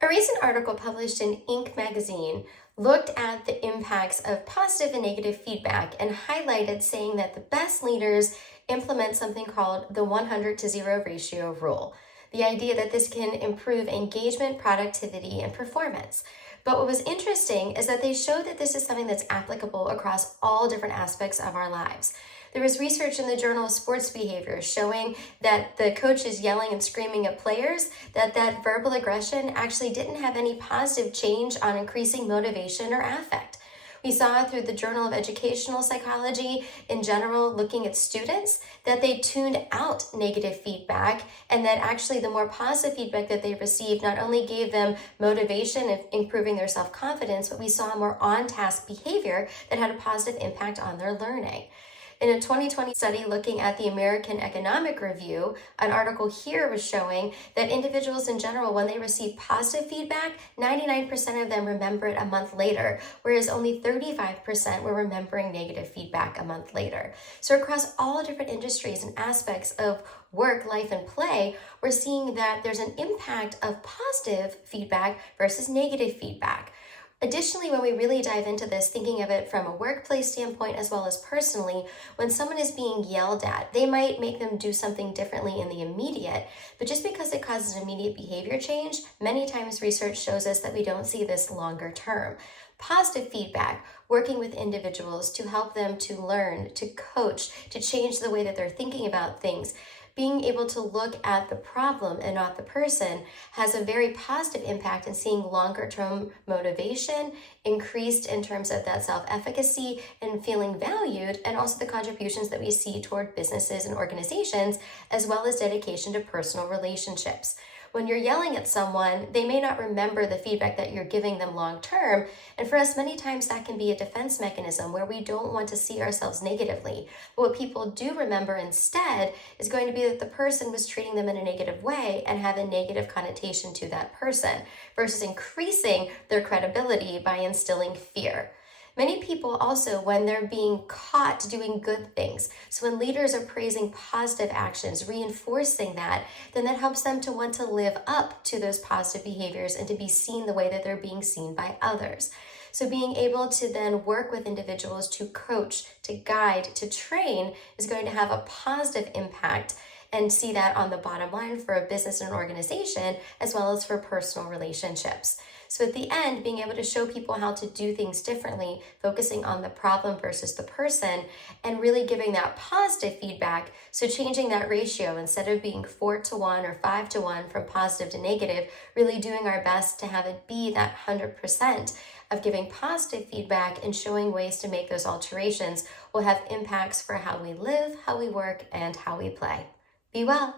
A recent article published in Inc. magazine looked at the impacts of positive and negative feedback and highlighted saying that the best leaders implement something called the 100 to 0 ratio rule. The idea that this can improve engagement, productivity, and performance. But what was interesting is that they showed that this is something that's applicable across all different aspects of our lives. There was research in the Journal of Sports Behavior showing that the coaches yelling and screaming at players, that verbal aggression actually didn't have any positive change on increasing motivation or affect. We saw through the Journal of Educational Psychology in general, looking at students, that they tuned out negative feedback, and that actually the more positive feedback that they received not only gave them motivation of improving their self-confidence, but we saw more on-task behavior that had a positive impact on their learning. In a 2020 study looking at the American Economic Review, an article here was showing that individuals in general, when they receive positive feedback, 99% of them remember it a month later, whereas only 35% were remembering negative feedback a month later. So across all different industries and aspects of work, life, and play, we're seeing that there's an impact of positive feedback versus negative feedback. Additionally, when we really dive into this, thinking of it from a workplace standpoint as well as personally, when someone is being yelled at, they might make them do something differently in the immediate, but just because it causes immediate behavior change, many times research shows us that we don't see this longer term. Positive feedback, working with individuals to help them to learn, to coach, to change the way that they're thinking about things, being able to look at the problem and not the person has a very positive impact in seeing longer term motivation, increased in terms of that self-efficacy and feeling valued, and also the contributions that we see toward businesses and organizations, as well as dedication to personal relationships. When you're yelling at someone, they may not remember the feedback that you're giving them long term. And for us, many times that can be a defense mechanism where we don't want to see ourselves negatively. But what people do remember instead is going to be that the person was treating them in a negative way and have a negative connotation to that person versus increasing their credibility by instilling fear. Many people also, when they're being caught doing good things, so when leaders are praising positive actions, reinforcing that, then that helps them to want to live up to those positive behaviors and to be seen the way that they're being seen by others. So being able to then work with individuals to coach, to guide, to train is going to have a positive impact, and see that on the bottom line for a business and an organization, as well as for personal relationships. So at the end, being able to show people how to do things differently, focusing on the problem versus the person, and really giving that positive feedback. So changing that ratio, instead of being 4-to-1 or 5-to-1 from positive to negative, really doing our best to have it be that 100% of giving positive feedback and showing ways to make those alterations will have impacts for how we live, how we work, and how we play. Be well.